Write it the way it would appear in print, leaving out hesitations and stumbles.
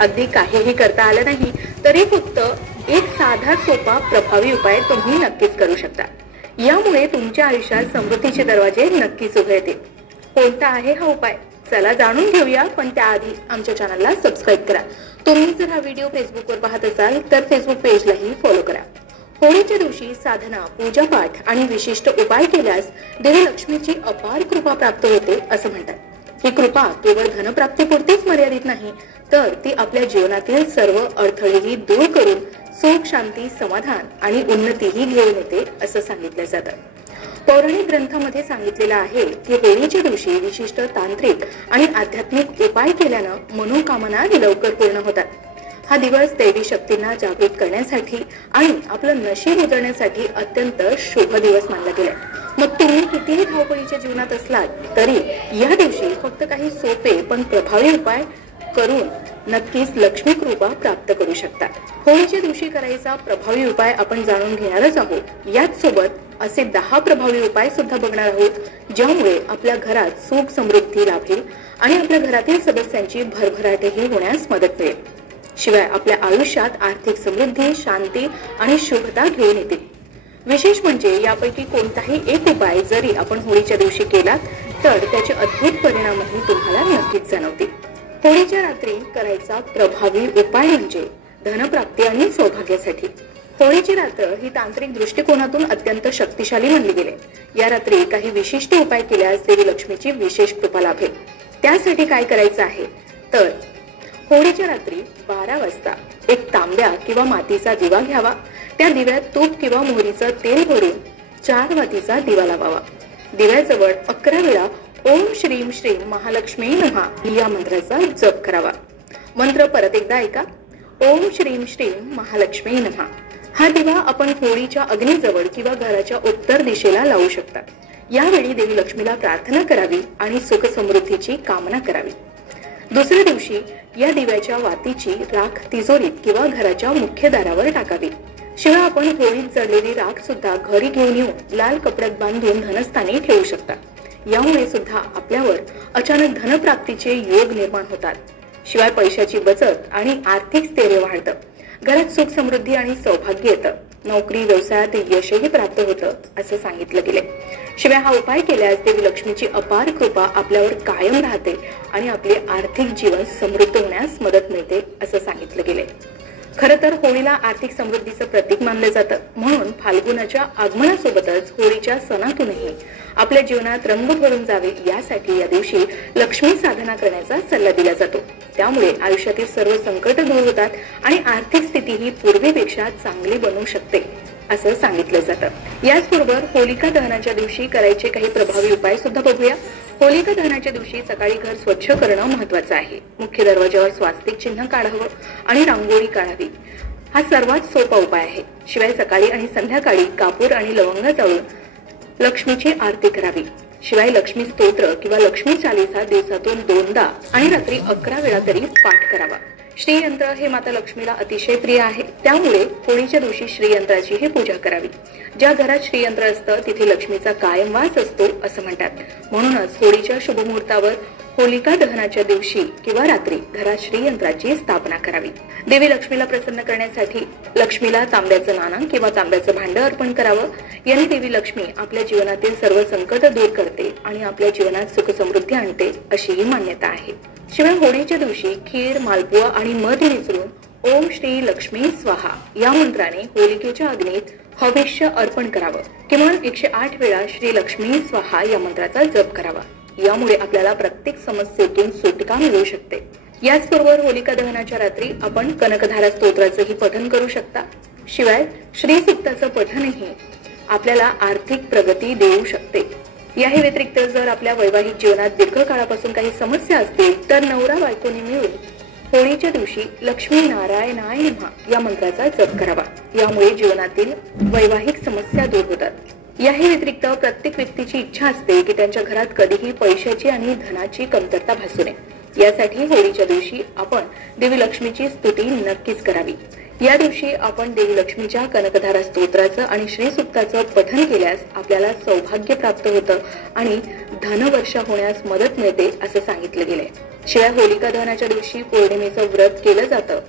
अगदी काहीही करता आलं नाही तरी फक्त एक साधा सोपा प्रभावी उपाय तुम्ही नक्कीच करू शकता। यामुळे तुमच्या आयुष्यात समृद्धीचे दरवाजे नक्कीच उघडतील। कोणता आहे हा उपाय? चला जाणून घेऊया, पण त्याआधी आमच्या चॅनलला सबस्क्राईब करा। तुम्ही जर हा व्हिडिओ फेसबुकवर पाहत असाल तर फेसबुक पेजलाही फॉलो करा। होळीच्या दिवशी साधना, पूजापाठ आणि विशिष्ट उपाय केल्यास देवी लक्ष्मीची अपार कृपा प्राप्त होते असं म्हणतात। ही कृपा केवळ धनप्राप्तीपुरतीच मर्यादित नाही, तर ती आपल्या जीवनातील सर्व अडथळेही दूर करून सुख, शांती, समाधान आणि उन्नतीही घेऊन येते असं सांगितलं जातं। पौराणिक ग्रंथामध्ये सांगितलेलं आहे की होळीच्या दिवशी विशिष्ट तांत्रिक आणि आध्यात्मिक उपाय केल्यानं मनोकामना लवकर पूर्ण होतात। हा दिवस दैवी शक्तींना जागृत करण्यासाठी आणि आपलं नशीब उजळण्यासाठी अत्यंत शुभ दिवस मानला गेलाय। मग तुम्ही कितीही धावपळीच्या जीवनात असलात तरी या दिवशी फक्त काही सोपे पण प्रभावी उपाय करून नक्कीच लक्ष्मी कृपा प्राप्त करू शकता। होळीच्या दिवशी करायचा प्रभावी उपाय आपण जाणून घेणारच आहोत। याच सोबत असे 10 प्रभावी उपाय सुद्धा बघणार आहोत ज्यामुळे आपल्या घरात सुख समृद्धी लाभेल आणि आपल्या घरातील सदस्यांची भरभराटही होण्यास मदत मिळेल। शिवाय आपल्या आयुष्यात आर्थिक समृद्धी, शांती आणि शुभता घेऊन येते। विशेष म्हणजे यापैकी कोणताही एक उपाय जरी आपण होळीच्या दिवशी केला तर त्याचे अद्भुत परिणामही तुम्हाला नक्कीच जाणवतील। होळीच्या रात्री करायचा प्रभावी उपाय म्हणजे धनप्राप्ती आणि सौभाग्यासाठी। होळीची रात्र ही तांत्रिक दृष्टिकोनातून अत्यंत शक्तिशाली मानली गेली। या रात्री काही विशिष्ट उपाय केल्यास देवी लक्ष्मीची विशेष कृपा लाभेल। त्यासाठी काय करायचं आहे तर होळीच्या रात्री 12 वाजता एक तांब्या किंवा मातीचा दिवा घ्यावा। त्या दिव्यात तूप किंवा मोहरीचं तेल भरून 4 वातीचा दिवा लावावा। दिव्याजवळ 11 वेळा ओम श्रीम श्रीम महालक्ष्मी नमः या मंत्राचा जप करावा। मंत्र परत एकदा ऐका, ओम श्रीम श्रीम महालक्ष्मी नमः। हा दिवा आपण होळीच्या अग्नीजवळ किंवा घराच्या उत्तर दिशेला लावू शकता। यावेळी देवी लक्ष्मीला प्रार्थना करावी आणि सुख समृद्धीची कामना करावी। दुसऱ्या दिवशी या दिव्याच्या वातीची राख तिजोरीत किंवा घराच्या मुख्य दारावर टाकावी। शिवाय आपण होळीत जळलेली राख सुद्धा घरी घेऊन येऊन लाल कपड्यात बांधून धनस्थानी ठेवू शकता। यामुळे सुद्धा आपल्यावर अचानक धनप्राप्तीचे योग निर्माण होतात। शिवाय पैशाची बचत आणि आर्थिक स्थैर्य वाढतं। घरात सुख समृद्धी आणि सौभाग्य येतं। नोकरी व्यवसायात यशही प्राप्त होतं असं सांगितलं गेलंय। शिवाय हा उपाय केल्यास देवी लक्ष्मीची अपार कृपा आपल्यावर कायम राहते आणि आपले आर्थिक जीवन समृद्ध होण्यास मदत मिळते असं सांगितलं गेलंय। खरं तर होळीला आर्थिक समृद्धीचं प्रतीक मानलं जातं, म्हणून फाल्गुनाच्या आगमनासोबतच होळीच्या सणातूनही आपल्या जीवनात रंग भरून जावे यासाठी या दिवशी लक्ष्मी साधना करण्याचा सल्ला दिला जातो। त्यामुळे आयुष्यातील सर्व संकट दूर होतात आणि आर्थिक स्थिती ही पूर्वीपेक्षा चांगली बनू शकते असं सांगितलं जातं। याचबरोबर होलिका दहनाच्या दिवशी करायचे काही प्रभावी उपाय सुद्धा बघूया। होलिका दहनाच्या दिवशी सकाळी घर स्वच्छ करणं महत्वाचं आहे। मुख्य दरवाजावर स्वास्तिक चिन्ह काढावं आणि रांगोळी काढावी। हा सर्वात सोपा उपाय आहे। शिवाय सकाळी आणि संध्याकाळी कापूर आणि लवंग जाळून लक्ष्मीची आरती करावी। शिवाय लक्ष्मी स्तोत्र किंवा लक्ष्मी चालीसा दिवसातून 2दा आणि रात्री 11 वेळा तरी पाठ करावा। श्रीयंत्र हे माता लक्ष्मीला अतिशय प्रिय आहे, त्यामुळे होळीच्या दिवशी श्रीयंत्राचीही पूजा करावी। ज्या घरात श्रीयंत्र असतं तिथे लक्ष्मीचा कायम वास असतो असं म्हणतात। म्हणूनच होळीच्या शुभ मुहूर्तावर होलिका दहनाच्या दिवशी किंवा रात्री घरात श्रीयंत्राची स्थापना करावी। देवी लक्ष्मीला प्रसन्न करण्यासाठी लक्ष्मीला तांब्याचं नाणं किंवा तांब्याचं भांड अर्पण करावं। याने देवी लक्ष्मी आपल्या जीवनातील सर्व संकट दूर करते आणि आपल्या जीवनात सुख समृद्धी आणते अशीही मान्यता आहे। शिवाय होळीच्या दिवशी खीर, मालपुआ आणि मध मिसळून ओम श्री लक्ष्मी स्वाहा या मंत्राने होलिकेच्या अग्नीत हविष्य अर्पण करावं। किमान 108 वेळा श्री लक्ष्मी स्वाहा या मंत्राचा जप करावा। यामुळे आपल्याला प्रत्येक समस्येतून सुटका मिळू शकते। याचबरोबर होलिका दहनाच्या रात्री आपण कनकधारा स्तोत्राचंही पठण करू शकता। शिवाय श्री सूक्ताचं पठणही आपल्याला आर्थिक प्रगती देऊ शकते। याही व्यतिरिक्त जर आपल्या वैवाहिक जीवनात दीर्घकाळापासून काही समस्या असतील तर नवरा बायकोनी मिळून होळीच्या दिवशी लक्ष्मी नारायणाय नमः या मंत्राचा जप करावा। यामुळे जीवनातील वैवाहिक समस्या दूर होतात। याही व्यतिरिक्त प्रत्येक व्यक्तीची इच्छा असते की त्यांच्या घरात कधीही पैशाची आणि धनाची कमतरता भासू नये। यासाठी होळीच्या दिवशी आपण देवी लक्ष्मीची स्तुती नक्कीच करावी। या दिवशी आपण देवी लक्ष्मीच्या कनकधारा स्तोत्राचं आणि श्रीसूक्ताचं पठण केल्यास आपल्याला सौभाग्य प्राप्त होतं आणि धनवर्षा होण्यास मदत मिळते असं सांगितलं गेलंय. शिवाय होलिका दहनाच्या दिवशी पौर्णिमेचं व्रत केलं जातं